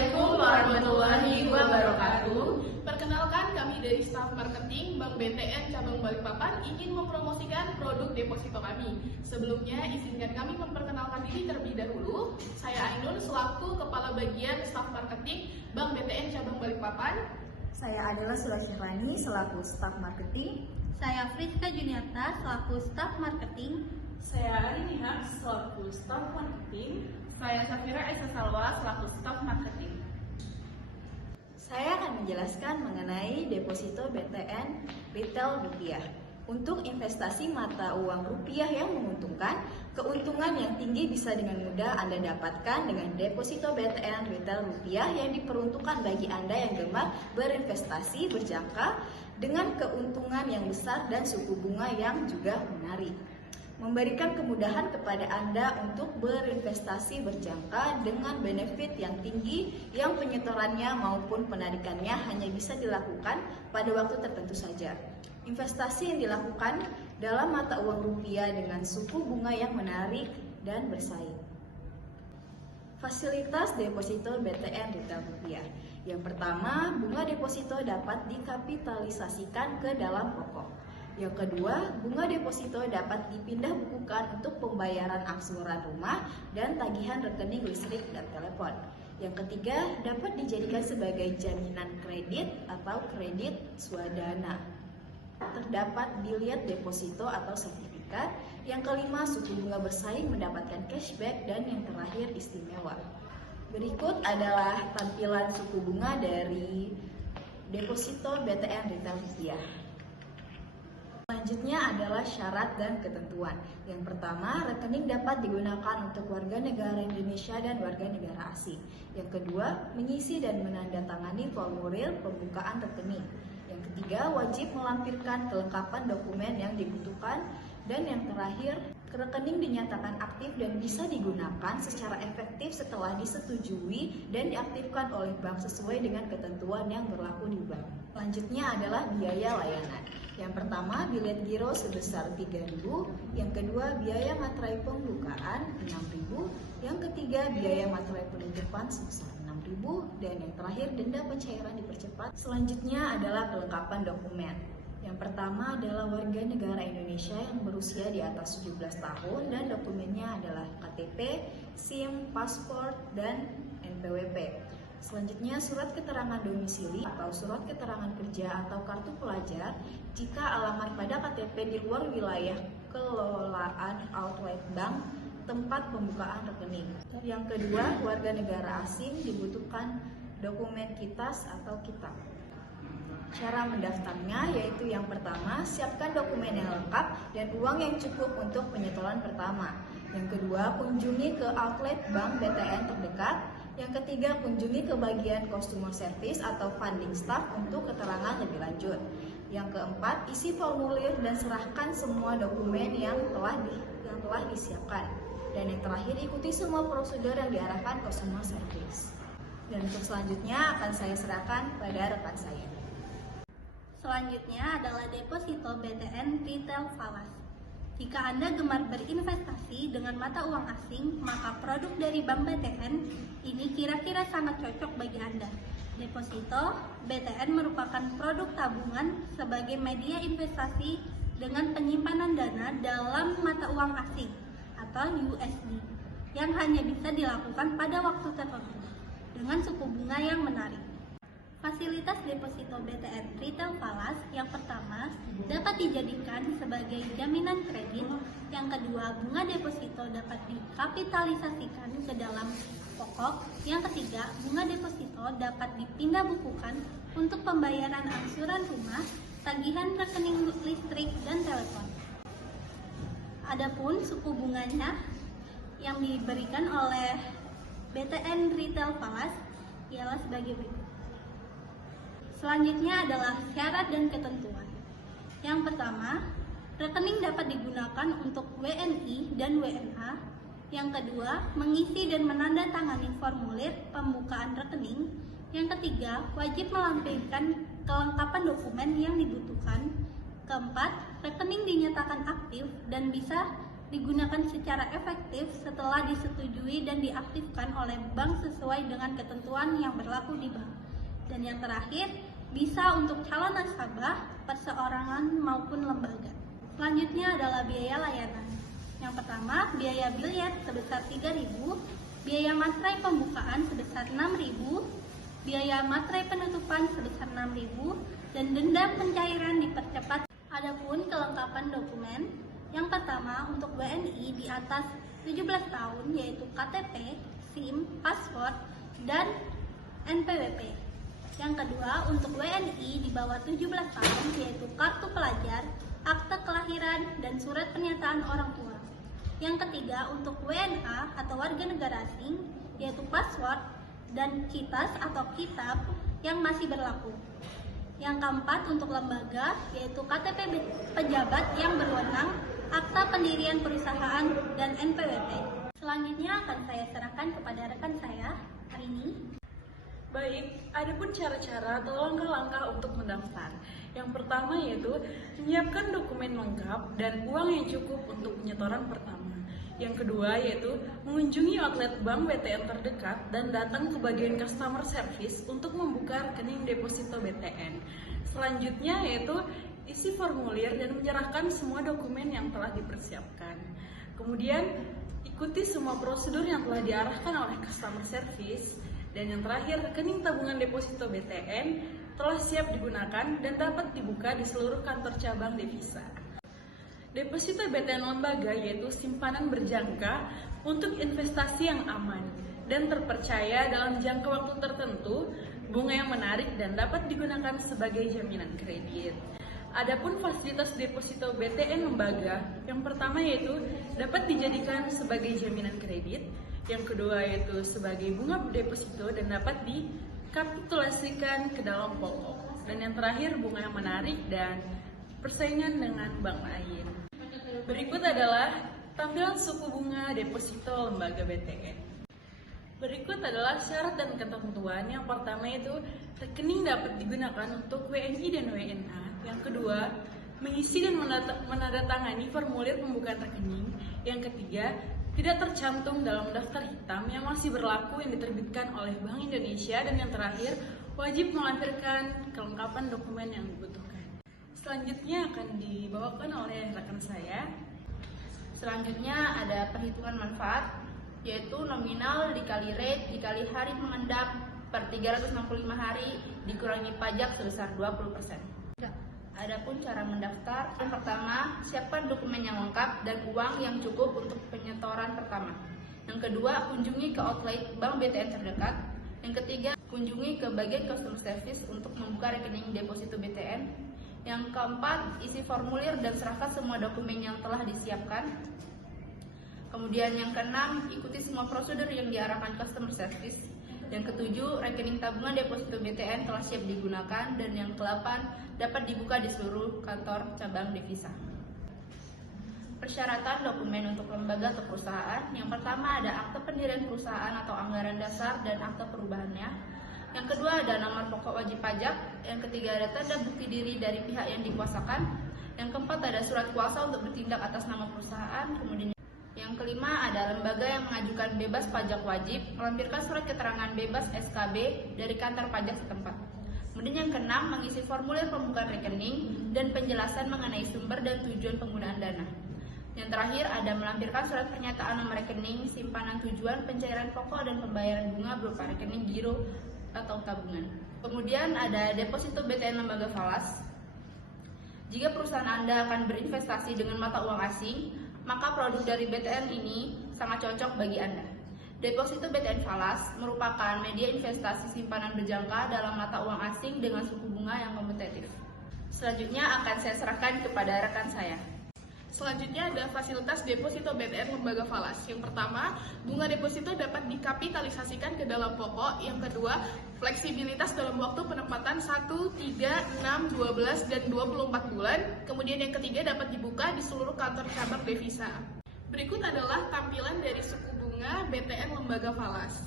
Assalamualaikum warahmatullahi wabarakatuh. Perkenalkan, kami dari staf marketing Bank BTN Cabang Balikpapan ingin mempromosikan produk deposito kami. Sebelumnya, izinkan kami memperkenalkan diri terlebih dahulu. Saya Ainun selaku Kepala Bagian Staf Marketing Bank BTN Cabang Balikpapan. Saya adalah Sula Syahrani selaku staf marketing. Saya Friska Juniarta selaku staf marketing. Saya Arini Haq selaku staf marketing. Saya Safira Esa Salwa selaku staf marketing. Saya akan menjelaskan mengenai deposito BTN Retail Rupiah. Untuk investasi mata uang rupiah yang menguntungkan, keuntungan yang tinggi bisa dengan mudah Anda dapatkan dengan deposito BTN Retail Rupiah yang diperuntukkan bagi Anda yang gemar berinvestasi berjangka dengan keuntungan yang besar dan suku bunga yang juga menarik. Memberikan kemudahan kepada Anda untuk berinvestasi berjangka dengan benefit yang tinggi yang penyetorannya maupun penarikannya hanya bisa dilakukan pada waktu tertentu saja. Investasi yang dilakukan dalam mata uang rupiah dengan suku bunga yang menarik dan bersaing. Fasilitas deposito BTN Retail Rupiah. Yang pertama, bunga deposito dapat dikapitalisasikan ke dalam pokok. Yang kedua, bunga deposito dapat dipindah bukukan untuk pembayaran angsuran rumah dan tagihan rekening listrik dan telepon. Yang ketiga, dapat dijadikan sebagai jaminan kredit atau kredit swadana. Terdapat bilet deposito atau sertifikat. Yang kelima, suku bunga bersaing mendapatkan cashback, dan yang terakhir istimewa. Berikut adalah tampilan suku bunga dari deposito BTN Retail Rupiah. Selanjutnya adalah syarat dan ketentuan. Yang pertama, rekening dapat digunakan untuk warga negara Indonesia dan warga negara asing. Yang kedua, mengisi dan menandatangani formulir pembukaan rekening. Yang ketiga, wajib melampirkan kelengkapan dokumen yang dibutuhkan. Dan yang terakhir, rekening dinyatakan aktif dan bisa digunakan secara efektif setelah disetujui dan diaktifkan oleh bank sesuai dengan ketentuan yang berlaku di bank. Selanjutnya adalah biaya layanan. Yang pertama, bilet giro sebesar 3.000, yang kedua, biaya materai pembukaan 6.000, yang ketiga, biaya materai penutupan sebesar 6.000, dan yang terakhir, denda pencairan dipercepat. Selanjutnya adalah kelengkapan dokumen. Yang pertama adalah warga negara Indonesia yang berusia di atas 17 tahun dan dokumennya adalah KTP, SIM, paspor, dan NPWP. Selanjutnya, surat keterangan domisili atau surat keterangan kerja atau kartu pelajar jika alamat pada KTP di luar wilayah kelolaan outlet bank tempat pembukaan rekening. Yang kedua, warga negara asing dibutuhkan dokumen KITAS atau kitab. Cara mendaftarnya yaitu yang pertama, siapkan dokumen yang lengkap dan uang yang cukup untuk penyetoran pertama. Yang kedua, kunjungi ke outlet bank BTN terdekat. Yang ketiga, kunjungi ke bagian customer service atau funding staff untuk keterangan lebih lanjut. Yang keempat, isi formulir dan serahkan semua dokumen yang telah disiapkan. Dan yang terakhir, ikuti semua prosedur yang diarahkan customer service. Dan untuk selanjutnya akan saya serahkan pada rekan saya. Selanjutnya adalah deposito BTN Retail Falas. Jika Anda gemar berinvestasi dengan mata uang asing, maka produk dari Bank BTN ini kira-kira sangat cocok bagi Anda. Deposito BTN merupakan produk tabungan sebagai media investasi dengan penyimpanan dana dalam mata uang asing atau USD yang hanya bisa dilakukan pada waktu tertentu dengan suku bunga yang menarik. Fasilitas deposito BTN Retail Falas yang pertama dapat dijadikan sebagai jaminan kredit, yang kedua bunga deposito dapat dikapitalisasikan ke dalam pokok, yang ketiga bunga deposito dapat dipindah bukukan untuk pembayaran angsuran rumah, tagihan rekening listrik dan telepon. Adapun suku bunganya yang diberikan oleh BTN Retail Falas ialah sebagai berikut. Selanjutnya adalah syarat dan ketentuan. Yang pertama, rekening dapat digunakan untuk WNI dan WNA. Yang kedua, mengisi dan menandatangani formulir pembukaan rekening. Yang ketiga, wajib melampirkan kelengkapan dokumen yang dibutuhkan. Keempat, rekening dinyatakan aktif dan bisa digunakan secara efektif setelah disetujui dan diaktifkan oleh bank sesuai dengan ketentuan yang berlaku di bank. Dan yang terakhir, bisa untuk calon nasabah, perseorangan maupun lembaga. Selanjutnya adalah biaya layanan. Yang pertama, biaya biliet sebesar 3.000, biaya materai pembukaan sebesar 6.000, biaya materai penutupan sebesar 6.000, dan denda pencairan dipercepat. Adapun kelengkapan dokumen, yang pertama untuk WNI di atas 17 tahun yaitu KTP, SIM, paspor, dan NPWP. Yang kedua untuk WNI di bawah 17 tahun yaitu kartu pelajar, akte kelahiran, dan surat pernyataan orang tua. Yang ketiga untuk WNA atau warga negara asing yaitu password dan kitas atau kitab yang masih berlaku. Yang keempat untuk lembaga yaitu KTP pejabat yang berwenang, akta pendirian perusahaan, dan NPWP. Selanjutnya akan saya serahkan kepada rekan saya, Aini. Baik, ada pun cara-cara atau langkah-langkah untuk mendaftar. Yang pertama yaitu menyiapkan dokumen lengkap dan uang yang cukup untuk penyetoran pertama. Yang kedua yaitu mengunjungi outlet bank BTN terdekat dan datang ke bagian customer service untuk membuka rekening deposito BTN. Selanjutnya yaitu isi formulir dan menyerahkan semua dokumen yang telah dipersiapkan. Kemudian ikuti semua prosedur yang telah diarahkan oleh customer service. Dan yang terakhir, rekening tabungan deposito BTN telah siap digunakan dan dapat dibuka di seluruh kantor cabang devisa. Deposito BTN lembaga yaitu simpanan berjangka untuk investasi yang aman dan terpercaya dalam jangka waktu tertentu, bunga yang menarik dan dapat digunakan sebagai jaminan kredit. Adapun fasilitas deposito BTN lembaga, yang pertama yaitu dapat dijadikan sebagai jaminan kredit, yang kedua yaitu sebagai bunga deposito dan dapat dikapitulasikan ke dalam pokok, dan yang terakhir bunga yang menarik dan persaingan dengan bank lain. Berikut adalah tampilan suku bunga deposito lembaga BTN. Berikut adalah syarat dan ketentuan. Yang pertama yaitu rekening dapat digunakan untuk WNI dan WNA. Yang kedua, mengisi dan menandatangani formulir pembukaan rekening. Yang ketiga, tidak tercantum dalam daftar hitam yang masih berlaku yang diterbitkan oleh Bank Indonesia. Dan yang terakhir, wajib melampirkan kelengkapan dokumen yang dibutuhkan. Selanjutnya akan dibawakan oleh rekan saya. Selanjutnya ada perhitungan manfaat, yaitu nominal dikali rate dikali hari mengendap per 365 hari dikurangi pajak sebesar 20%. Adapun cara mendaftar, yang pertama, siapkan dokumen yang lengkap dan uang yang cukup untuk penyetoran pertama. Yang kedua, kunjungi ke outlet bank BTN terdekat. Yang ketiga, kunjungi ke bagian customer service untuk membuka rekening deposito BTN. Yang keempat, isi formulir dan serahkan semua dokumen yang telah disiapkan. Kemudian yang keenam, ikuti semua prosedur yang diarahkan customer service. Yang ketujuh, rekening tabungan deposito BTN telah siap digunakan. Dan yang kedelapan, dapat dibuka di seluruh kantor cabang devisa. Persyaratan dokumen untuk lembaga atau perusahaan. Yang pertama ada akte pendirian perusahaan atau anggaran dasar dan akte perubahannya. Yang kedua ada nomor pokok wajib pajak. Yang ketiga ada tanda bukti diri dari pihak yang dikuasakan. Yang keempat ada surat kuasa untuk bertindak atas nama perusahaan. Kemudian yang kelima ada lembaga yang mengajukan bebas pajak wajib melampirkan surat keterangan bebas SKB dari kantor pajak setempat. Kemudian yang keenam mengisi formulir pembukaan rekening dan penjelasan mengenai sumber dan tujuan penggunaan dana. Yang terakhir ada melampirkan surat pernyataan nomor rekening, simpanan tujuan, pencairan pokok dan pembayaran bunga berupa rekening giro atau tabungan. Kemudian ada deposito BTN lembaga falas. Jika perusahaan Anda akan berinvestasi dengan mata uang asing, maka produk dari BTN ini sangat cocok bagi Anda. Deposito BTN falas merupakan media investasi simpanan berjangka dalam mata uang asing dengan suku bunga yang kompetitif. Selanjutnya akan saya serahkan kepada rekan saya. Selanjutnya ada fasilitas deposito BTN lembaga falas. Yang pertama, bunga deposito dapat dikapitalisasikan ke dalam pokok. Yang kedua, fleksibilitas dalam waktu penempatan 1, 3, 6, 12, dan 24 bulan. Kemudian yang ketiga dapat dibuka di seluruh kantor cabang devisa. Berikut adalah tampilan dari suku bunga BTN lembaga falas.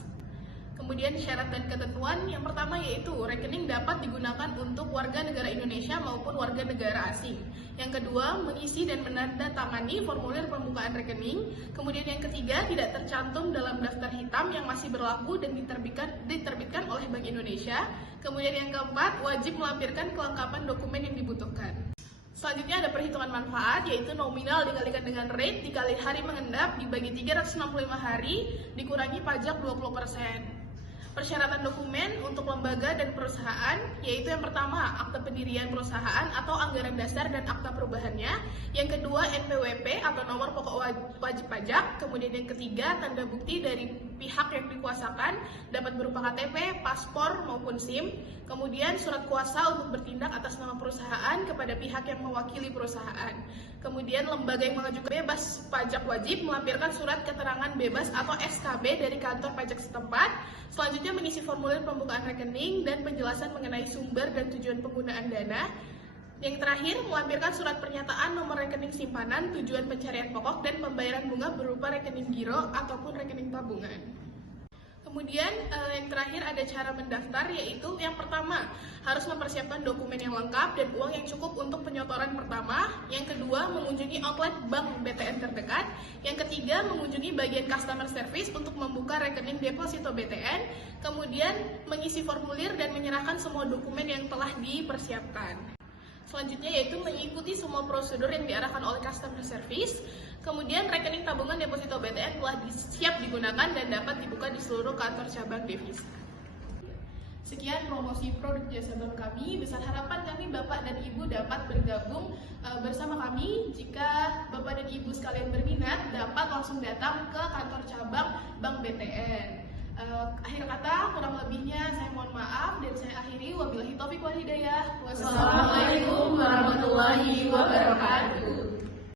Kemudian syarat dan ketentuan yang pertama yaitu rekening dapat digunakan untuk warga negara Indonesia maupun warga negara asing. Yang kedua, mengisi dan menandatangani formulir pembukaan rekening. Kemudian yang ketiga, tidak tercantum dalam daftar hitam yang masih berlaku dan diterbitkan oleh Bank Indonesia. Kemudian yang keempat, wajib melampirkan kelengkapan dokumen yang dibutuhkan. Selanjutnya ada perhitungan manfaat, yaitu nominal dikalikan dengan rate dikali hari mengendap dibagi 365 hari dikurangi pajak 20%. Persyaratan dokumen untuk lembaga dan perusahaan, yaitu yang pertama, akta pendirian perusahaan atau anggaran dasar dan akta perubahannya. Yang kedua, NPWP atau nomor pokok wajib pajak. Kemudian yang ketiga, tanda bukti dari pihak yang dikuasakan, dapat berupa KTP, paspor, maupun SIM. Kemudian surat kuasa untuk bertindak atas nama perusahaan kepada pihak yang mewakili perusahaan. Kemudian lembaga yang mengajukan bebas pajak wajib melampirkan surat keterangan bebas atau SKB dari kantor pajak setempat. Selanjutnya mengisi formulir pembukaan rekening dan penjelasan mengenai sumber dan tujuan penggunaan dana. Yang terakhir, melampirkan surat pernyataan nomor rekening simpanan, tujuan pencarian pokok, dan pembayaran bunga berupa rekening giro ataupun rekening tabungan. Kemudian yang terakhir ada cara mendaftar, yaitu yang pertama harus mempersiapkan dokumen yang lengkap dan uang yang cukup untuk penyotoran pertama. Yang kedua, mengunjungi outlet bank BTN terdekat. Yang ketiga, mengunjungi bagian customer service untuk membuka rekening deposito BTN. Kemudian mengisi formulir dan menyerahkan semua dokumen yang telah dipersiapkan. Selanjutnya yaitu mengikuti semua prosedur yang diarahkan oleh customer service. Kemudian rekening tabungan deposito BTN telah siap digunakan dan dapat dibuka di seluruh kantor cabang devisa. Sekian promosi produk jasa bank kami. Besar harapan kami Bapak dan Ibu dapat bergabung bersama kami. Jika Bapak dan Ibu sekalian berminat, dapat langsung datang ke kantor cabang Bank BTN. Akhir kata, kurang lebihnya saya mohon maaf dan saya akhiri. Wabillahi taufiq wal hidayah. Wassalamualaikum warahmatullahi wabarakatuh.